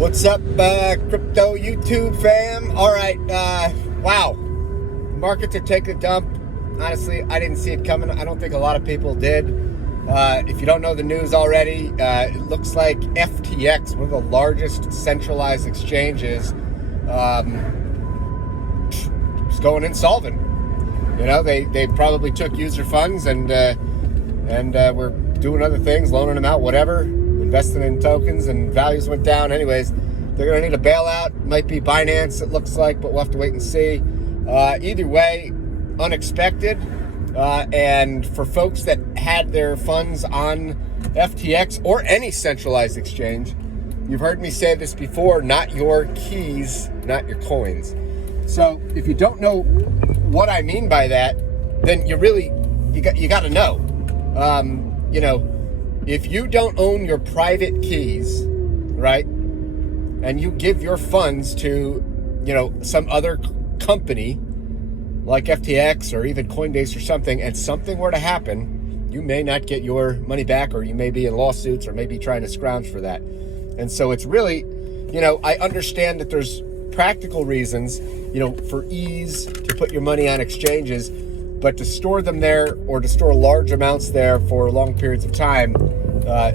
What's up, crypto YouTube fam? All right, wow. Markets are taking a dump. Honestly, I didn't see it coming. I don't think a lot of people did. If you don't know the news already, it looks like FTX, one of the largest centralized exchanges, is going insolvent. You know, they probably took user funds and were doing other things, loaning them out, whatever, investing in tokens, and values went down. Anyways, they're going to need a bailout. Might be Binance, it looks like, but we'll have to wait and see. Either way, unexpected. And for folks that had their funds on FTX or any centralized exchange, you've heard me say this before, not your keys, not your coins. So if you don't know what I mean by that, then you got to know. You know, if you don't own your private keys, right, and you give your funds to, you know, some other company like FTX or even Coinbase or something, and something were to happen, you may not get your money back, or you may be in lawsuits, or maybe trying to scrounge for that. And so it's really, you know, I understand that there's practical reasons, you know, for ease to put your money on exchanges, but to store them there or to store large amounts there for long periods of time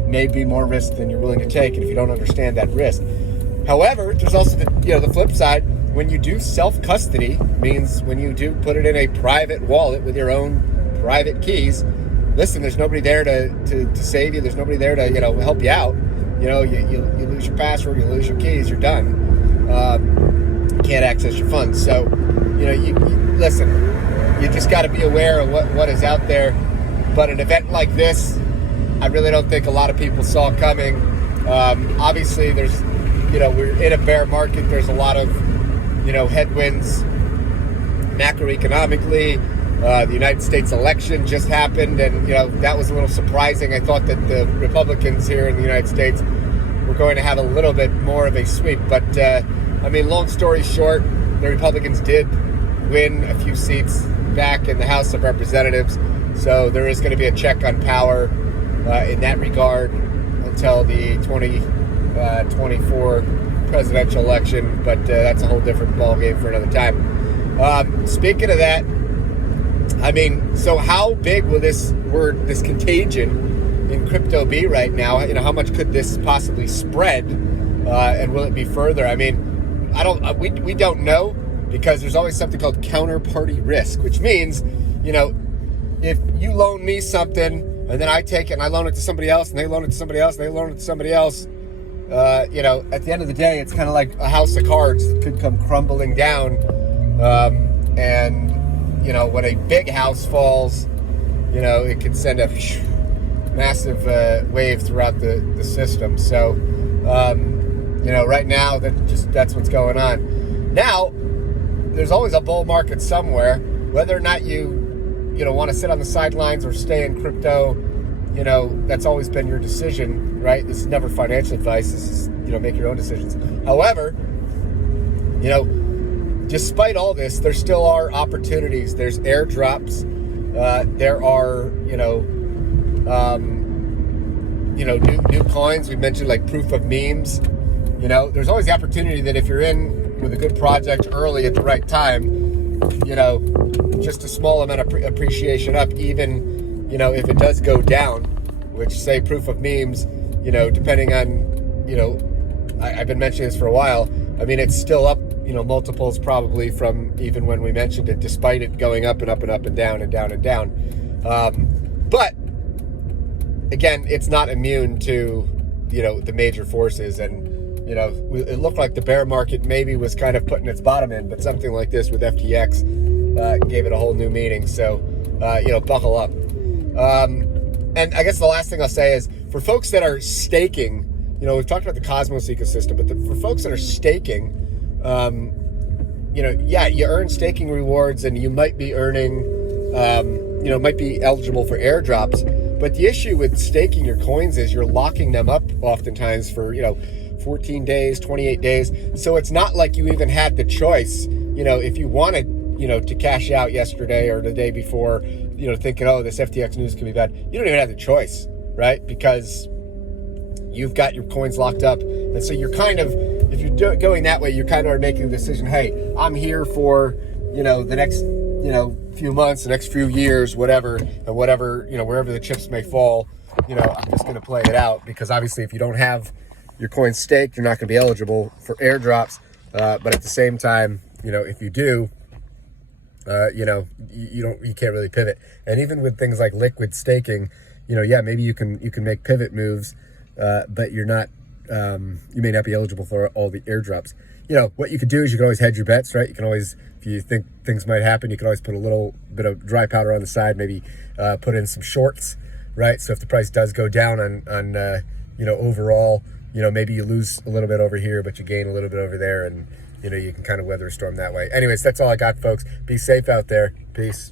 may be more risk than you're willing to take, and if you don't understand that risk. However, there's also the flip side. When you do self-custody, means when you do put it in a private wallet with your own private keys, listen, there's nobody there to save you. There's nobody there to, you know, help you out. You know, you lose your password, you lose your keys, you're done. Can't access your funds. So, you know, you listen, you just got to be aware of what is out there. But an event like this, I really don't think a lot of people saw coming. Obviously, there's, you know, we're in a bear market. There's a lot of, you know, headwinds macroeconomically. The United States election just happened, and, you know, that was a little surprising. I thought that the Republicans here in the United States were going to have a little bit more of a sweep. But, I mean, long story short, the Republicans did win a few seats back in the House of Representatives. So there is going to be a check on power in that regard until the 2024 presidential election. But that's a whole different ballgame for another time. Speaking of that, I mean, so how big will this contagion in crypto be right now? You know, how much could this possibly spread, and will it be further? I mean, we don't know, because there's always something called counterparty risk, which means, you know, if you loan me something and then I take it and I loan it to somebody else, and they loan it to somebody else, and they loan it to somebody else, you know, at the end of the day, it's kind of like a house of cards that could come crumbling down, and you know, when a big house falls, you know, it could send a massive wave throughout the system. So, you know, right now, that's what's going on. Now, there's always a bull market somewhere. Whether or not you know, want to sit on the sidelines or stay in crypto, you know, that's always been your decision, right? This is never financial advice. This is, you know, make your own decisions. However, you know, despite all this, there still are opportunities. There's airdrops. There are, new coins. We mentioned like proof of memes. You know, there's always the opportunity that if you're in with a good project early at the right time, you know, just a small amount of appreciation up, even, you know, if it does go down, which, say, proof of memes, you know, depending on, you know, I've been mentioning this for a while. I mean, it's still up, you know, multiples probably from even when we mentioned it, despite it going up and up and up and down and down and down. But again, it's not immune to, you know, the major forces. And, you know, it looked like the bear market maybe was kind of putting its bottom in, but something like this with FTX gave it a whole new meaning. So, you know, buckle up. And I guess the last thing I'll say is, for folks that are staking, you know, we've talked about the Cosmos ecosystem, but for folks that are staking, you know, yeah, you earn staking rewards, and you might be earning, you know, might be eligible for airdrops. But the issue with staking your coins is you're locking them up oftentimes for, you know, 14 days, 28 days. So it's not like you even had the choice, you know, if you wanted, you know, to cash out yesterday or the day before, you know, thinking, oh, this FTX news can be bad. You don't even have the choice, right? Because you've got your coins locked up. And so you're kind of, if you're going that way, you kind of are making the decision, hey, I'm here for, the next, few months, the next few years, whatever, and whatever, wherever the chips may fall, I'm just going to play it out, because obviously if you don't have your coins staked, you're not going to be eligible for airdrops. But at the same time, if you do, you can't really pivot. And even with things like liquid staking, maybe you can make pivot moves, but you're not, you may not be eligible for all the airdrops. What you could do is you can always hedge your bets, right? You can always, if you think things might happen, you can always put a little bit of dry powder on the side, maybe put in some shorts, right? So if the price does go down on overall, maybe you lose a little bit over here, but you gain a little bit over there, and you can kind of weather a storm that way. Anyways, that's all I got, folks. Be safe out there. Peace.